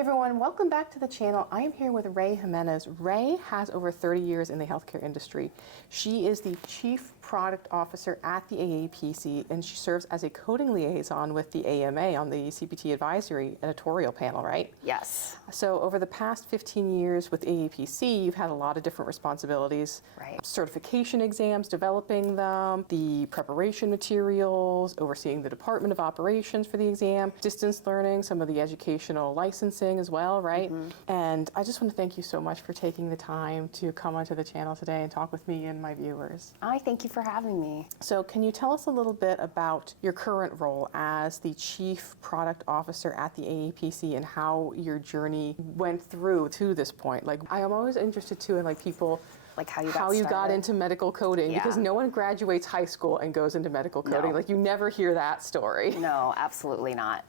Hey everyone, welcome back to the channel. I am here with Rae Jimenez. Rae has over 30 years in the healthcare industry. She is the Chief Product Officer at the AAPC, and she serves as a coding liaison with the AMA on the CPT advisory editorial panel, right? Yes. So over the past 15 years with AAPC, you've had a lot of different responsibilities. Right. Certification exams, developing them, the preparation materials, overseeing the Department of Operations for the exam, distance learning, some of the educational licensing as well, right? Mm-hmm. And I just want to thank you so much for taking the time to come onto the channel today and talk with me and my viewers. I thank you for having me. So can you tell us a little bit about your current role as the Chief Product Officer at the AAPC and how your journey went through to this point? Like, I am always interested too in like people, like how you got into medical coding, because no one graduates high school and goes into medical coding. No. Like, you never hear that story. No, absolutely not.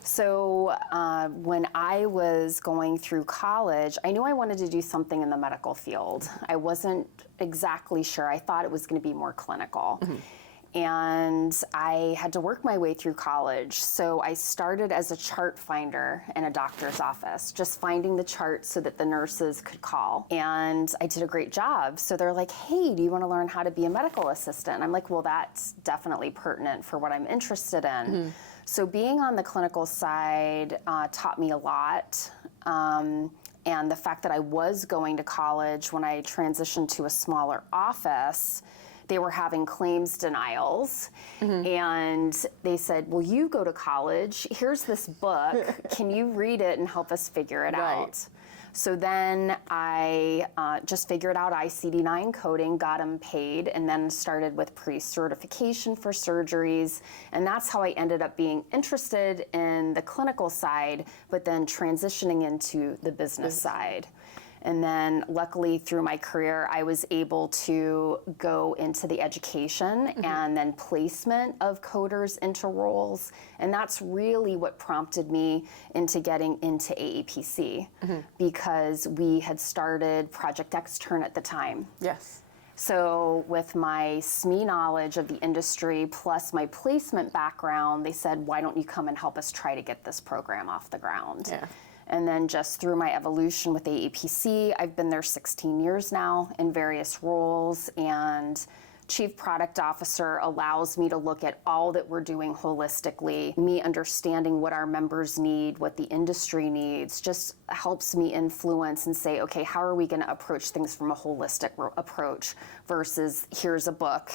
So when I was going through college, I knew I wanted to do something in the medical field. I wasn't exactly sure. I thought it was going to be more clinical. Mm-hmm. And I had to work my way through college. So I started as a chart finder in a doctor's office, just finding the charts so that the nurses could call. And I did a great job. So they're like, hey, do you want to learn how to be a medical assistant? And I'm like, well, that's definitely pertinent for what I'm interested in. Mm-hmm. So being on the clinical side taught me a lot. And the fact that I was going to college when I transitioned to a smaller office, they were having claims denials. Mm-hmm. And they said, well, you go to college, here's this book, can you read it and help us figure it out? So then I just figured out ICD-9 coding, got them paid, and then started with pre-certification for surgeries. And that's how I ended up being interested in the clinical side, but then transitioning into the business side. And then luckily through my career, I was able to go into the education mm-hmm. and then placement of coders into roles. And that's really what prompted me into getting into AAPC mm-hmm. because we had started Project Extern at the time. Yes. So with my SME knowledge of the industry plus my placement background, they said, why don't you come and help us try to get this program off the ground? Yeah. And then just through my evolution with AAPC, I've been there 16 years now in various roles, and Chief Product Officer allows me to look at all that we're doing holistically. Me understanding what our members need, what the industry needs, just helps me influence and say, okay, how are we going to approach things from a holistic approach versus here's a book,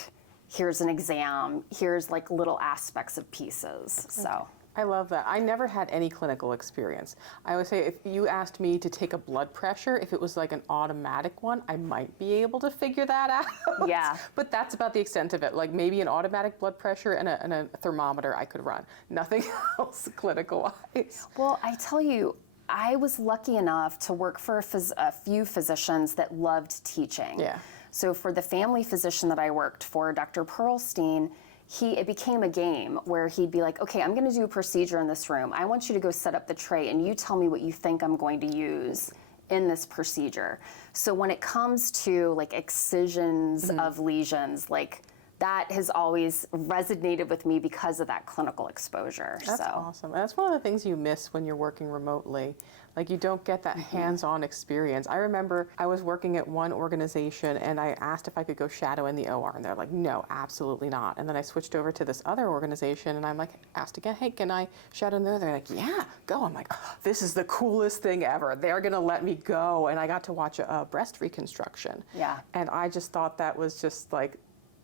here's an exam, here's like little aspects of pieces. Okay. So. I love that. I never had any clinical experience. I would say if you asked me to take a blood pressure, if it was like an automatic one, I might be able to figure that out. Yeah. But that's about the extent of it. Like maybe an automatic blood pressure and a thermometer I could run. Nothing else clinical-wise. Well, I tell you, I was lucky enough to work for a few physicians that loved teaching. Yeah. So for the family physician that I worked for, Dr. Pearlstein, it became a game where he'd be like, okay, I'm going to do a procedure in this room. I want you to go set up the tray and you tell me what you think I'm going to use in this procedure. So when it comes to like excisions mm-hmm. of lesions, like that has always resonated with me because of that clinical exposure. That's awesome. That's one of the things you miss when you're working remotely. Like you don't get that mm-hmm. hands-on experience. I remember I was working at one organization and I asked if I could go shadow in the OR and they're like, no, absolutely not. And then I switched over to this other organization and I'm like, asked again, hey, can I shadow in there? They're like, yeah, go. I'm like, oh, this is the coolest thing ever. They're gonna let me go. And I got to watch a breast reconstruction. Yeah. And I just thought that was just like,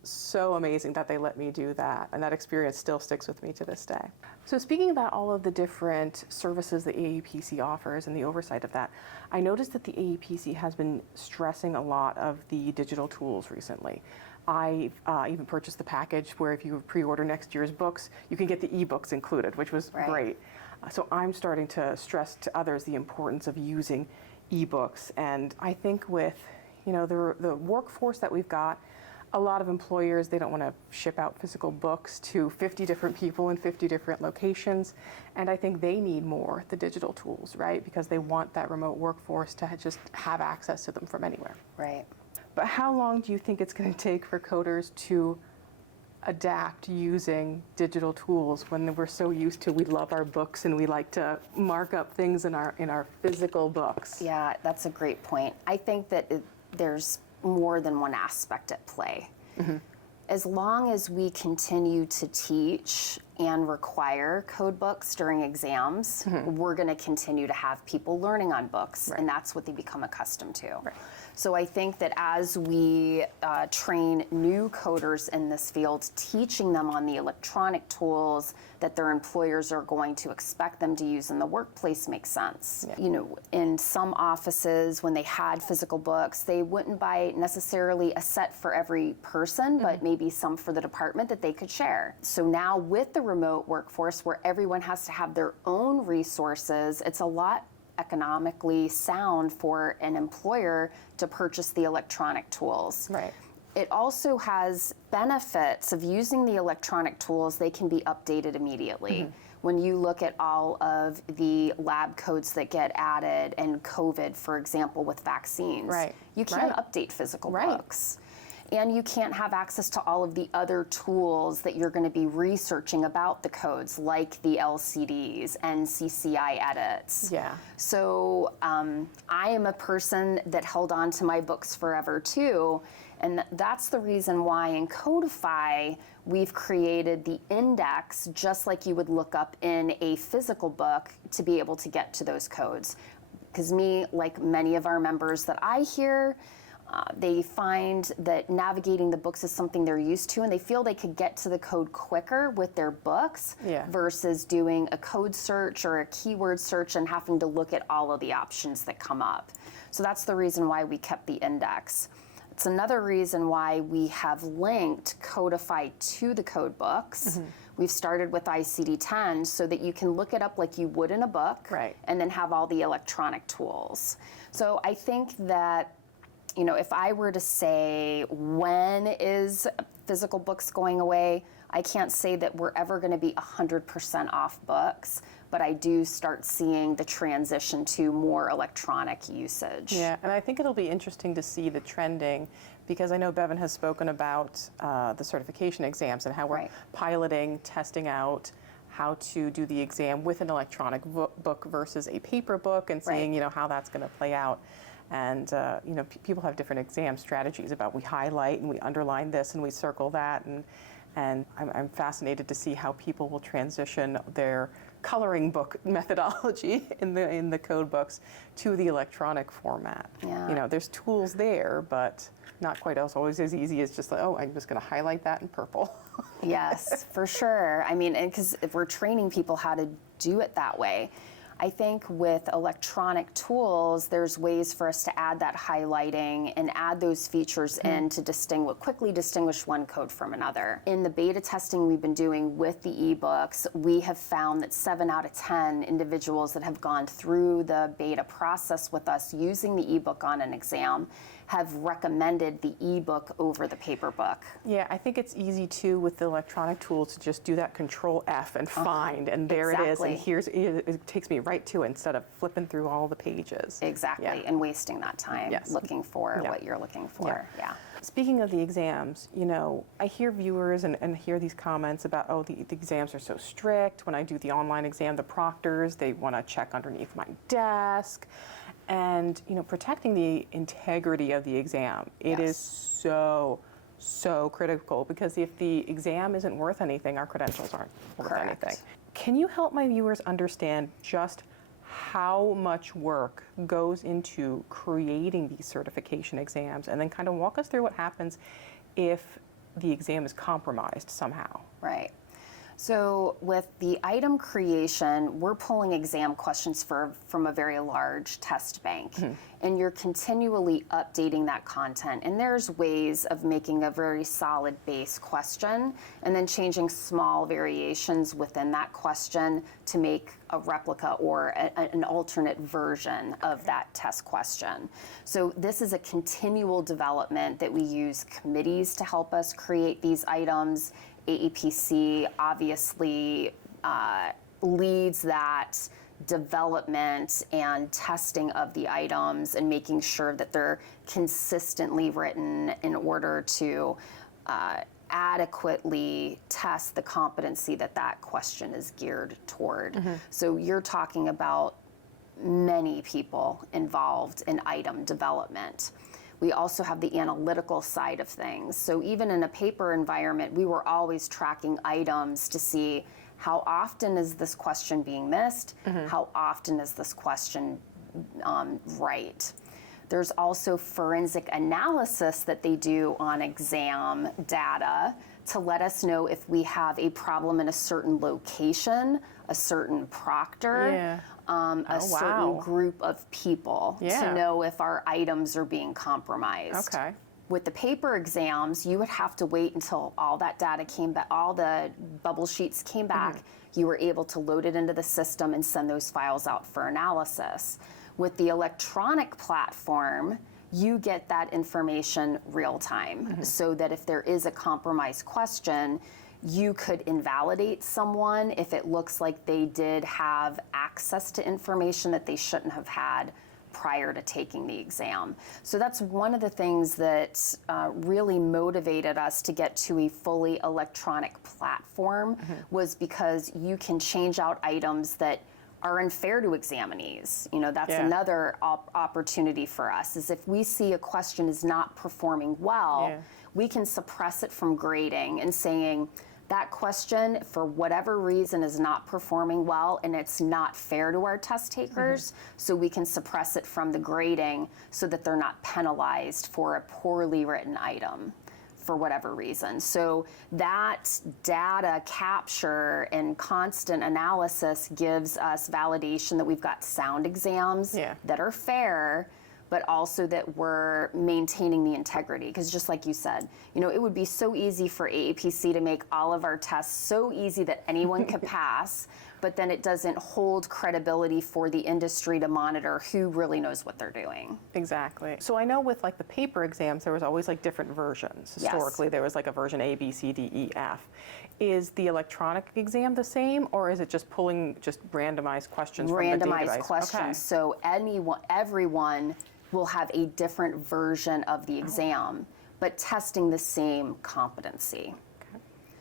so amazing that they let me do that, and that experience still sticks with me to this day. So speaking about all of the different services the AAPC offers and the oversight of that, I noticed that the AAPC has been stressing a lot of the digital tools recently. I even purchased the package where if you pre-order next year's books, you can get the eBooks included, which was great. So I'm starting to stress to others the importance of using eBooks, and I think with the workforce that we've got, a lot of employers, they don't want to ship out physical books to 50 different people in 50 different locations. And I think they need more, the digital tools, right? Because they want that remote workforce to just have access to them from anywhere. Right. But how long do you think it's going to take for coders to adapt using digital tools when we're so used to, we love our books and we like to mark up things in our physical books? Yeah, that's a great point. I think that there's more than one aspect at play. As long as we continue to teach and require code books during exams, we're going to continue to have people learning on books, and that's what they become accustomed to. So I think that as we train new coders in this field, teaching them on the electronic tools that their employers are going to expect them to use in the workplace makes sense. You know, in some offices, when they had physical books, they wouldn't buy necessarily a set for every person, but maybe some for the department that they could share. So now with the remote workforce where everyone has to have their own resources, it's a lot economically sound for an employer to purchase the electronic tools. Right. It also has benefits of using the electronic tools. They can be updated immediately. When you look at all of the lab codes that get added in COVID, for example, with vaccines, you can't update physical books. And you can't have access to all of the other tools that you're going to be researching about the codes, like the LCDs and CCI edits. So I am a person that held on to my books forever too, and that's the reason why in Codify we've created the index, just like you would look up in a physical book, to be able to get to those codes. Because like many of our members that I hear, they find that navigating the books is something they're used to, and they feel they could get to the code quicker with their books versus doing a code search or a keyword search and having to look at all of the options that come up. So that's the reason why we kept the index. It's another reason why we have linked Codify to the code books. We've started with ICD-10 so that you can look it up like you would in a book, and then have all the electronic tools. So I think that, you know, if I were to say, when is physical books going away, I can't say that we're ever going to be 100% off books, but I do start seeing the transition to more electronic usage. Yeah, and I think it'll be interesting to see the trending, because I know Bevan has spoken about the certification exams and how we're piloting, testing out how to do the exam with an electronic book versus a paper book, and seeing, you know, how that's going to play out. And you know, people have different exam strategies about, we highlight and we underline this and we circle that, and I'm fascinated to see how people will transition their coloring book methodology in the code books to the electronic format. You know, there's tools there, but not quite always as easy as just like, oh, I'm just going to highlight that in purple. Yes, for sure. I mean, and because if we're training people how to do it that way, I think with electronic tools, there's ways for us to add that highlighting and add those features in to quickly distinguish one code from another. In the beta testing we've been doing with the eBooks, we have found that 7 out of 10 individuals that have gone through the beta process with us using the eBook on an exam have recommended the eBook over the paper book. Yeah, I think it's easy too with the electronic tools to just do that Control F and find, and there it is, and it takes me right to it instead of flipping through all the pages. Exactly, and wasting that time looking for what you're looking for. Speaking of the exams, you know, I hear viewers and hear these comments about, oh, the exams are so strict. When I do the online exam, the proctors, they want to check underneath my desk. And, you know, protecting the integrity of the exam, it is so critical, because if the exam isn't worth anything, our credentials aren't worth anything. Can you help my viewers understand just how much work goes into creating these certification exams, and then kind of walk us through what happens if the exam is compromised somehow? Right. So with the item creation, we're pulling exam questions from a very large test bank, and you're continually updating that content. And there's ways of making a very solid base question and then changing small variations within that question to make a replica or an alternate version of that test question. So this is a continual development that we use committees to help us create these items. AAPC obviously leads that development and testing of the items and making sure that they're consistently written in order to adequately test the competency that that question is geared toward. So you're talking about many people involved in item development. We also have the analytical side of things. So even in a paper environment, we were always tracking items to see how often is this question being missed, how often is this question right. There's also forensic analysis that they do on exam data to let us know if we have a problem in a certain location, a certain proctor, a certain group of people to know if our items are being compromised. Okay. With the paper exams, you would have to wait until all that data came back, all the bubble sheets came back. You were able to load it into the system and send those files out for analysis. With the electronic platform, you get that information real time, so that if there is a compromised question, you could invalidate someone if it looks like they did have access to information that they shouldn't have had prior to taking the exam. So that's one of the things that really motivated us to get to a fully electronic platform, was because you can change out items that are unfair to examinees. You know, that's another opportunity for us, is if we see a question is not performing well, we can suppress it from grading and saying, that question, for whatever reason, is not performing well and it's not fair to our test takers, so we can suppress it from the grading so that they're not penalized for a poorly written item for whatever reason. So that data capture and constant analysis gives us validation that we've got sound exams that are fair, but also that we're maintaining the integrity. Because just like you said, you know, it would be so easy for AAPC to make all of our tests so easy that anyone could pass, but then it doesn't hold credibility for the industry to monitor who really knows what they're doing. Exactly. So I know with like the paper exams, there was always like different versions. Historically, there was like a version A, B, C, D, E, F. Is the electronic exam the same, or is it just pulling just randomized questions from the database? Randomized questions. So everyone will have a different version of the exam, but testing the same competency.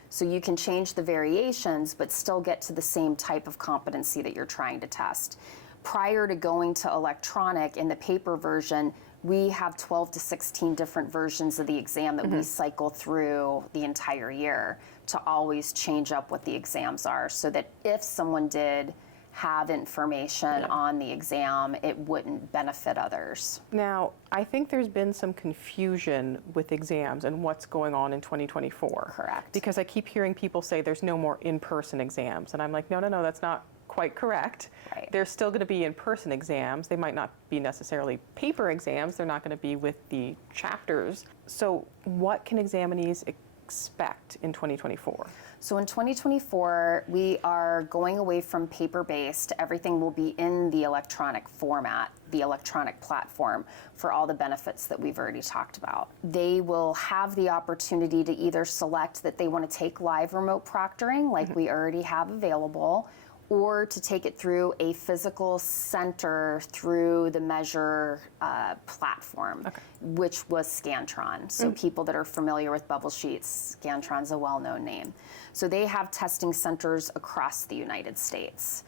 So you can change the variations, but still get to the same type of competency that you're trying to test. Prior to going to electronic, in the paper version, we have 12 to 16 different versions of the exam that we cycle through the entire year to always change up what the exams are, so that if someone did have information on the exam, it wouldn't benefit others. Now, I think there's been some confusion with exams and what's going on in 2024. Correct. Because I keep hearing people say there's no more in-person exams, and I'm like, no, that's not quite correct. Right. There's still going to be in-person exams. They might not be necessarily paper exams. They're not going to be with the chapters. So what can examinees expect in 2024? So in 2024, we are going away from paper-based. Everything will be in the electronic format, the electronic platform, for all the benefits that we've already talked about. They will have the opportunity to either select that they want to take live remote proctoring, like we already have available, or to take it through a physical center through the Measure platform, which was Scantron. So people that are familiar with bubble sheets, Scantron's a well-known name. So they have testing centers across the United States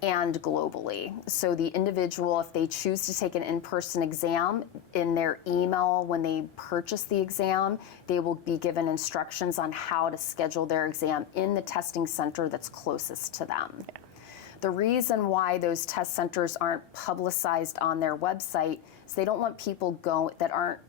and globally. So the individual, if they choose to take an in-person exam, in their email when they purchase the exam, they will be given instructions on how to schedule their exam in the testing center that's closest to them. The reason why those test centers aren't publicized on their website is they don't want people that aren't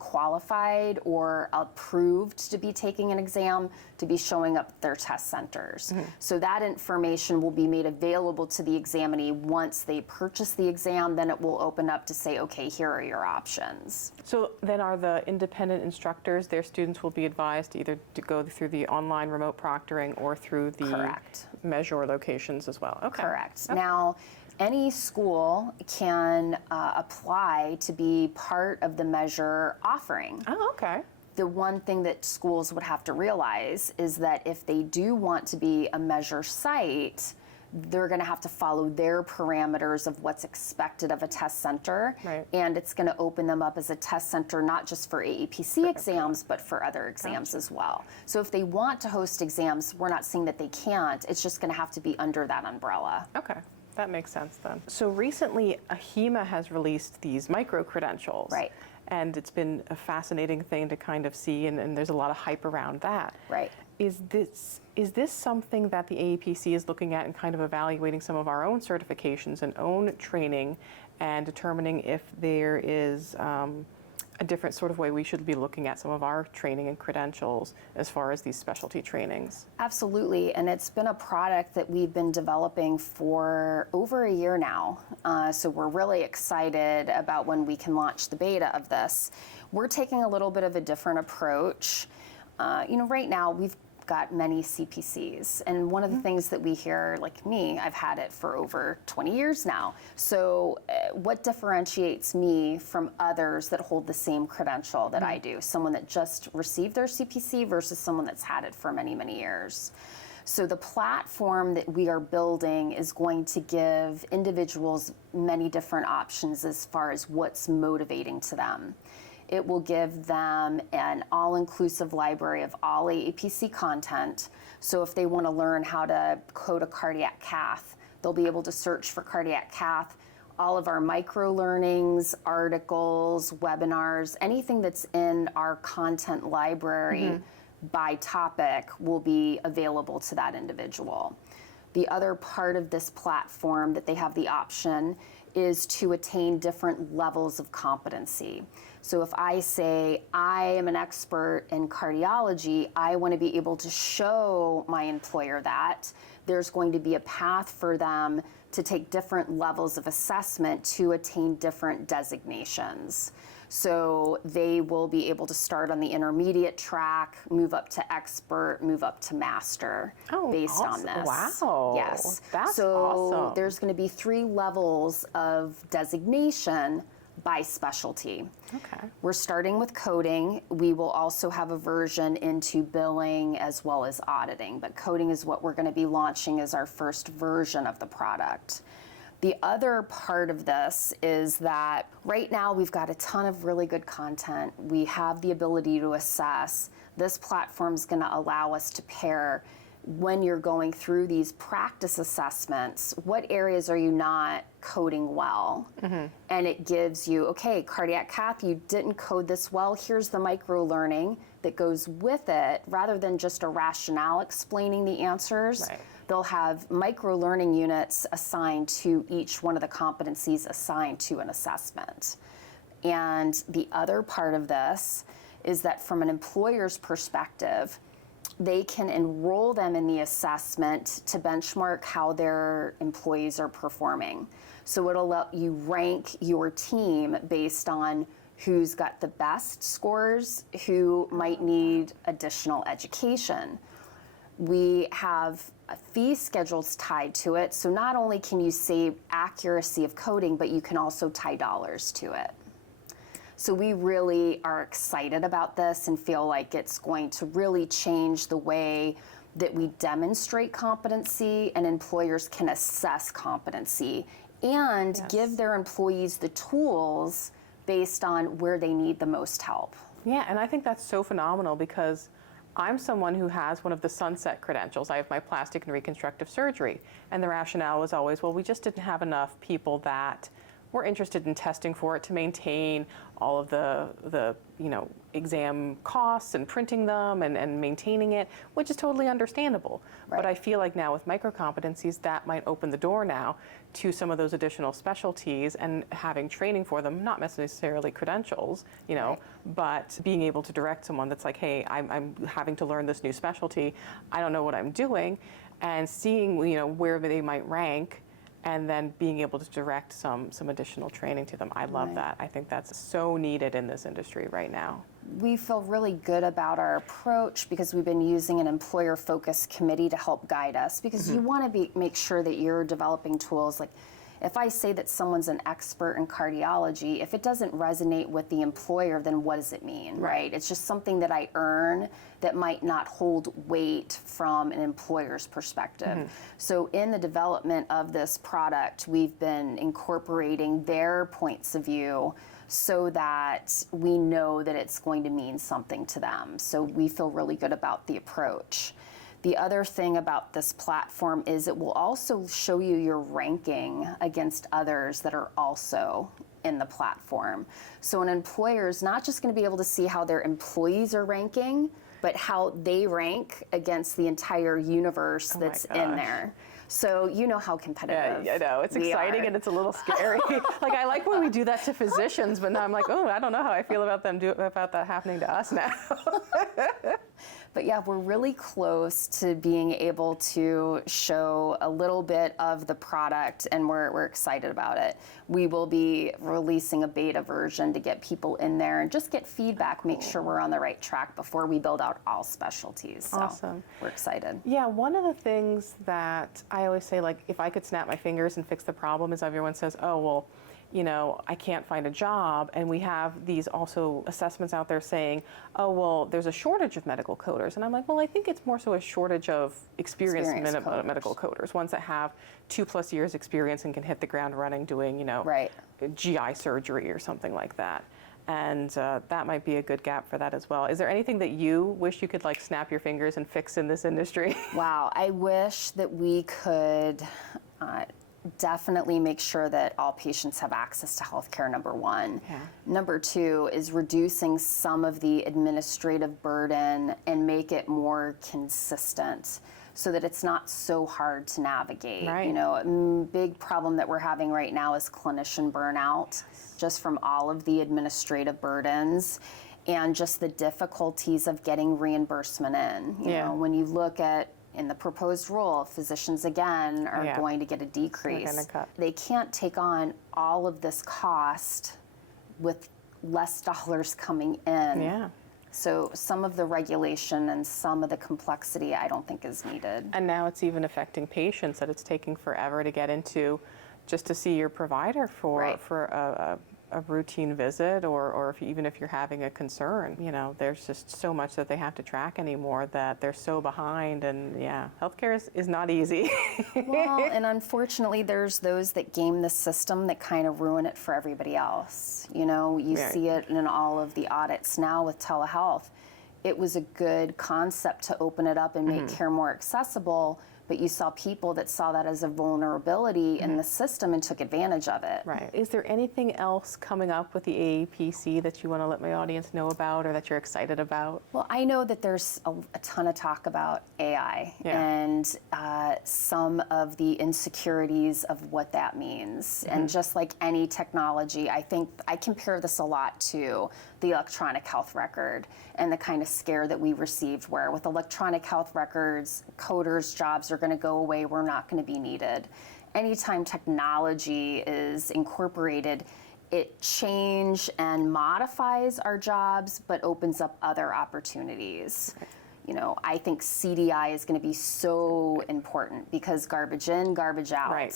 qualified or approved to be taking an exam to be showing up at their test centers. So that information will be made available to the examinee once they purchase the exam. Then it will open up to say, okay, here are your options. So then are the independent instructors, their students will be advised to either to go through the online remote proctoring or through the Measure locations as well? Okay. Correct. Now, any school can apply to be part of the Measure offering. Oh, okay. The one thing that schools would have to realize is that if they do want to be a Measure site, they're going to have to follow their parameters of what's expected of a test center. Right. And it's going to open them up as a test center, not just for AAPC exams, but for other exams as well. So if they want to host exams, we're not saying that they can't. It's just going to have to be under that umbrella. Okay. That makes sense then. So recently, AHIMA has released these micro-credentials. Right. And it's been a fascinating thing to kind of see, and there's a lot of hype around that. Right. Is this something that the AAPC is looking at and kind of evaluating some of our own certifications and own training and determining if there is a different sort of way we should be looking at some of our training and credentials as far as these specialty trainings? Absolutely, and it's been a product that we've been developing for over a year now. So we're really excited about when we can launch the beta of this. We're taking a little bit of a different approach. Right now we've got many CPCs, and one of the things that we hear, like me, I've had it for over 20 years now. So what differentiates me from others that hold the same credential that I do? Someone that just received their CPC versus someone that's had it for many, many years. So the platform that we are building is going to give individuals many different options as far as what's motivating to them. It will give them an all-inclusive library of all AAPC content. So if they want to learn how to code a cardiac cath, they'll be able to search for cardiac cath. All of our micro-learnings, articles, webinars, anything that's in our content library by topic will be available to that individual. The other part of this platform that they have the option is to attain different levels of competency. So if I say I am an expert in cardiology, I want to be able to show my employer that. There's going to be a path for them to take different levels of assessment to attain different designations. So they will be able to start on the intermediate track, move up to expert, move up to master based on this. Wow. Yes. That's so awesome. there's going to be 3 levels of designation by specialty. Okay. We're starting with coding. We will also have a version into billing as well as auditing, but coding is what we're going to be launching as our first version of the product. The other part of this is that right now we've got a ton of really good content. We have the ability to assess. This platform is going to allow us to pair when you're going through these practice assessments, what areas are you not coding well? And it gives you, okay, cardiac cath, you didn't code this well, here's the micro-learning that goes with it, rather than just a rationale explaining the answers. Right. They'll have micro-learning units assigned to each one of the competencies assigned to an assessment. And the other part of this is that from an employer's perspective, they can enroll them in the assessment to benchmark how their employees are performing. So it'll let you rank your team based on who's got the best scores, who might need additional education. We have fee schedules tied to it, so not only can you save accuracy of coding, but you can also tie dollars to it. So we really are excited about this and feel like it's going to really change the way that we demonstrate competency and employers can assess competency and give their employees the tools based on where they need the most help. Yeah, and I think that's so phenomenal because I'm someone who has one of the sunset credentials. I have my plastic and reconstructive surgery, and the rationale was always, well, we just didn't have enough people that were interested in testing for it to maintain all of the exam costs and printing them and maintaining it, which is totally understandable. Right. But I feel like now with micro competencies, that might open the door now to some of those additional specialties and having training for them, not necessarily credentials, but being able to direct someone that's like, hey, I'm having to learn this new specialty. I don't know what I'm doing, and seeing where they might rank, and then being able to direct some additional training to them. I love that. I think that's so needed in this industry right now. We feel really good about our approach because we've been using an employer-focused committee to help guide us, because you want to make sure that you're developing tools. Like If I say that someone's an expert in cardiology, if it doesn't resonate with the employer, then what does it mean, right? It's just something that I earn that might not hold weight from an employer's perspective. So in the development of this product, we've been incorporating their points of view so that we know that it's going to mean something to them. So we feel really good about the approach. The other thing about this platform is it will also show you your ranking against others that are also in the platform. So an employer is not just going to be able to see how their employees are ranking, but how they rank against the entire universe that's in there. So you know how competitive. Yeah, I know. It's exciting and it's a little scary. Like, I like when we do that to physicians, but now I'm like, oh, I don't know how I feel about about that happening to us now. But yeah, we're really close to being able to show a little bit of the product, and we're excited about it. We will be releasing a beta version to get people in there and just get feedback, make sure we're on the right track before we build out all specialties. So Awesome. We're excited. Yeah, one of the things that I always say, like, if I could snap my fingers and fix the problem, is everyone says, oh, well, you know, I can't find a job, and we have these also assessments out there saying, oh, well, there's a shortage of medical coders. And I'm like, well, I think it's more so a shortage of experienced medical coders, ones that have 2+ years experience and can hit the ground running doing, you know, GI surgery or something like that. And that might be a good gap for that as well. Is there anything that you wish you could, like, snap your fingers and fix in this industry? Wow, I wish that we could definitely make sure that all patients have access to healthcare, number one. Number two is reducing some of the administrative burden and make it more consistent so that it's not so hard to navigate. You know, a big problem that we're having right now is clinician burnout, just from all of the administrative burdens and just the difficulties of getting reimbursement in. You know, when you look at in the proposed rule, physicians again are going to get a decrease. They can't take on all of this cost with less dollars coming in. So some of the regulation and some of the complexity I don't think is needed. And now it's even affecting patients, that it's taking forever to get into just to see your provider for a routine visit, or if, even if you're having a concern. You know, there's just so much that they have to track anymore that they're so behind, and healthcare is not easy. Well, and unfortunately there's those that game the system that kind of ruin it for everybody else. You know, you see it in all of the audits now with telehealth. It was a good concept to open it up and make care more accessible, but you saw people that saw that as a vulnerability in the system and took advantage of it. Is there anything else coming up with the AAPC that you want to let my audience know about, or that you're excited about? Well, I know that there's a ton of talk about AI and some of the insecurities of what that means. And just like any technology, I think I compare this a lot to the electronic health record and the kind of scare that we received, where with electronic health records, coders' jobs are going to go away, we're not going to be needed. Anytime technology is incorporated, it changes and modifies our jobs, but opens up other opportunities. You know, I think CDI is going to be so important because garbage in, garbage out.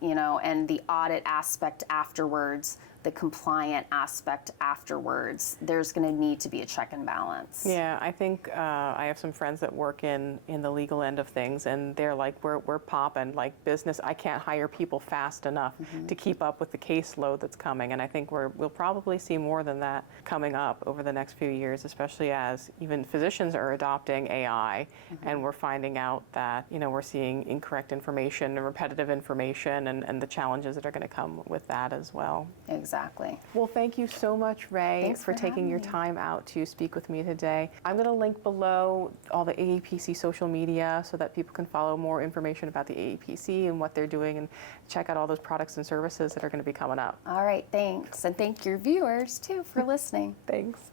You know, and the audit aspect afterwards, the compliant aspect afterwards, there's going to need to be a check and balance. Yeah, I think I have some friends that work in the legal end of things, and they're like, we're popping, like, business. I can't hire people fast enough to keep up with the caseload that's coming, and I think we'll probably see more than that coming up over the next few years, especially as even physicians are adopting AI, and we're finding out that, you know, we're seeing incorrect information and repetitive information, and the challenges that are going to come with that as well. Exactly. Well, thank you so much, Rae, for taking your time out to speak with me today. I'm going to link below all the AAPC social media so that people can follow more information about the AAPC and what they're doing, and check out all those products and services that are going to be coming up. All right, thanks. And thank your viewers, too, for listening. Thanks.